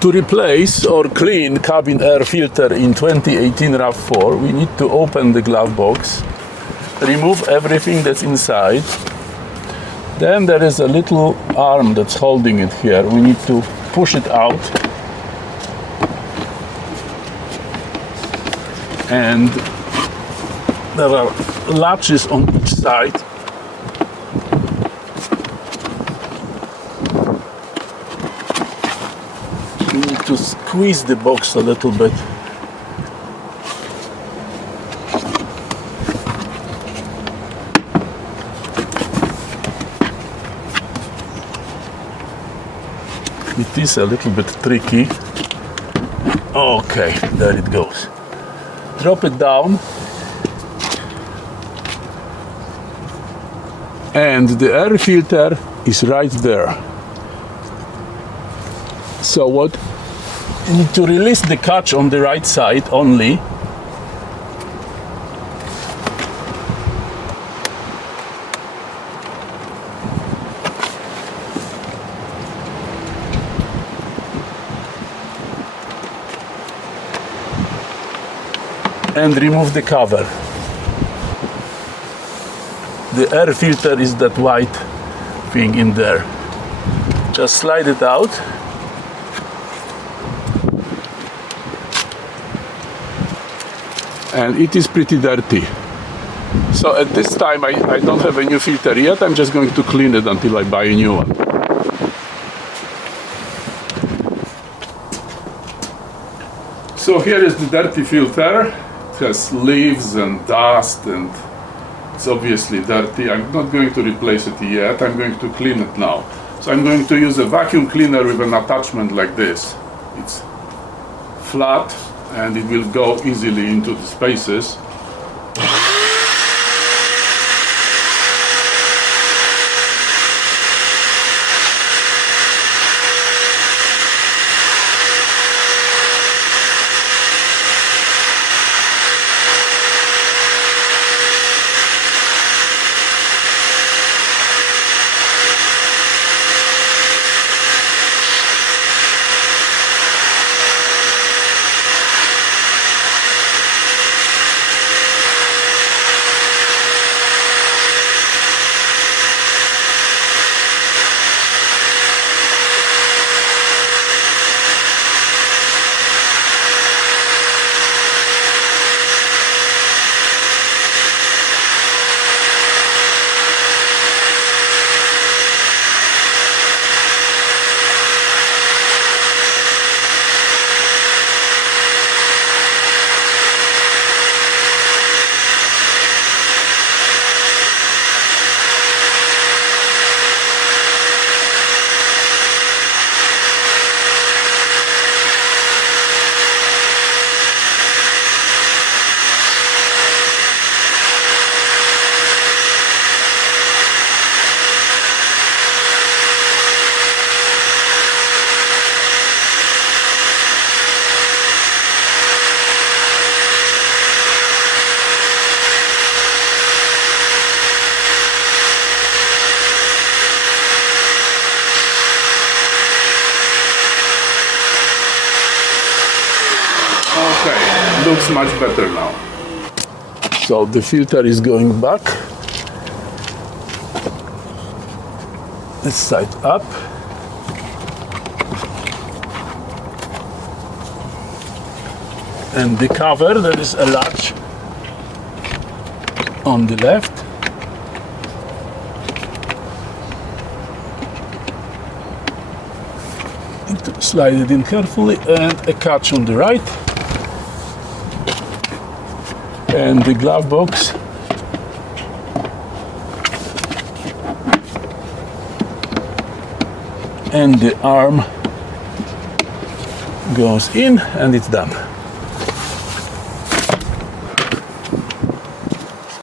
To replace or clean cabin air filter in 2018 Rav4, we need to open the glove box, remove everything that's inside. Then there is a little arm that's holding it here. We need to push it out. And there are latches on each side. We need to squeeze the box a little bit. It is a little bit tricky. Okay, there it goes. Drop it down. And the air filter is right there. So what? You need to release the catch on the right side only. And remove the cover. The air filter is that white thing in there. Just slide it out. And it is pretty dirty. So at this time I don't have a new filter yet. I'm just going to clean it until I buy a new one. So here is the dirty filter. It has leaves and dust and it's obviously dirty. I'm not going to replace it yet. I'm going to clean it now. So I'm going to use a vacuum cleaner with an attachment like this. It's flat and it will go easily into the spaces. Okay, looks much better now. So the filter is going back. This side up. And the cover, there is a latch on the left. Need to slide it in carefully, and a catch on the right. And the glove box and the arm goes in and it's done.